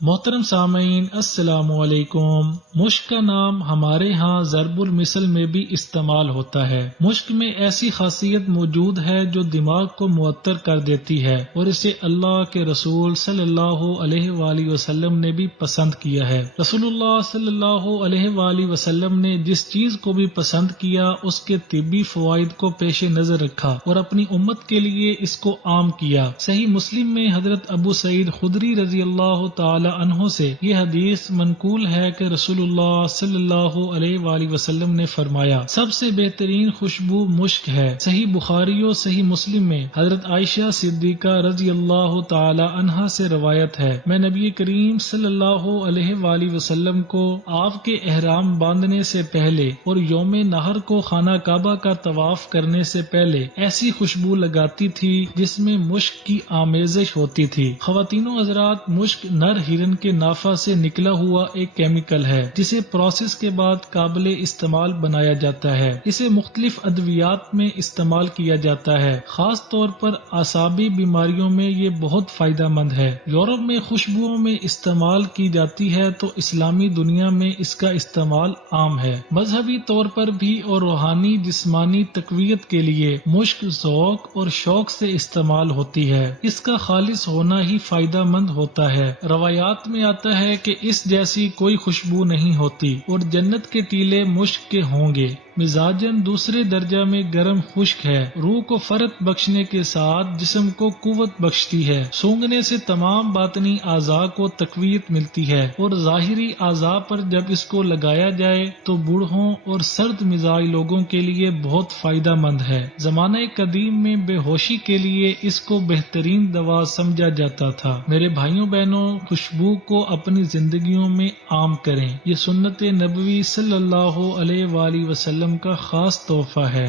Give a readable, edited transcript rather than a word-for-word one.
محترم سامعین السلام علیکم۔ مشک کا نام ہمارے ہاں ضرب المثل میں بھی استعمال ہوتا ہے۔ مشک میں ایسی خاصیت موجود ہے جو دماغ کو معطر کر دیتی ہے، اور اسے اللہ کے رسول صلی اللہ علیہ وآلہ وسلم نے بھی پسند کیا ہے۔ رسول اللہ صلی اللہ علیہ وآلہ وسلم نے جس چیز کو بھی پسند کیا اس کے طبی فوائد کو پیش نظر رکھا اور اپنی امت کے لیے اس کو عام کیا۔ صحیح مسلم میں حضرت ابو سعید خدری رضی اللہ تعالی عنہ سے یہ حدیث منقول ہے کہ رسول اللہ صلی اللہ علیہ وآلہ وسلم نے فرمایا، سب سے بہترین خوشبو مشک ہے۔ صحیح بخاری و صحیح مسلم میں حضرت عائشہ صدیقہ رضی اللہ تعالی عنہا سے روایت ہے، میں نبی کریم صلی اللہ علیہ وآلہ وسلم کو آپ کے احرام باندھنے سے پہلے اور یوم نحر کو خانہ کعبہ کا طواف کرنے سے پہلے ایسی خوشبو لگاتی تھی جس میں مشک کی آمیزش ہوتی تھی۔ خواتین و حضرات، مشک نر ہرن کے نافہ سے نکلا ہوا ایک کیمیکل ہے جسے پروسیس کے بعد قابل استعمال بنایا جاتا ہے۔ اسے مختلف ادویات میں استعمال کیا جاتا ہے، خاص طور پر اعصابی بیماریوں میں یہ بہت فائدہ مند ہے۔ یورپ میں خوشبوؤں میں استعمال کی جاتی ہے تو اسلامی دنیا میں اس کا استعمال عام ہے۔ مذہبی طور پر بھی اور روحانی جسمانی تقویت کے لیے مشک ذوق اور شوق سے استعمال ہوتی ہے۔ اس کا خالص ہونا ہی فائدہ مند ہوتا ہے۔ روایات میں آتا ہے کہ اس جیسی کوئی خوشبو نہیں ہوتی اور جنت کے ٹیلے مشک کے ہوں گے۔ مزاجن دوسرے درجہ میں گرم خشک ہے، روح کو فرت بخشنے کے ساتھ جسم کو قوت بخشتی ہے۔ سونگھنے سے تمام باطنی اعضاء کو تقویت ملتی ہے اور ظاہری اعضاء پر جب اس کو لگایا جائے تو بوڑھوں اور سرد مزاج لوگوں کے لیے بہت فائدہ مند ہے۔ زمانہ قدیم میں بے ہوشی کے لیے اس کو بہترین دوا سمجھا جاتا تھا۔ میرے بھائیوں بہنوں، خوشبو کو اپنی زندگیوں میں عام کریں، یہ سنت نبوی صلی اللہ علیہ وآلہ وسلم کا خاص تحفہ ہے۔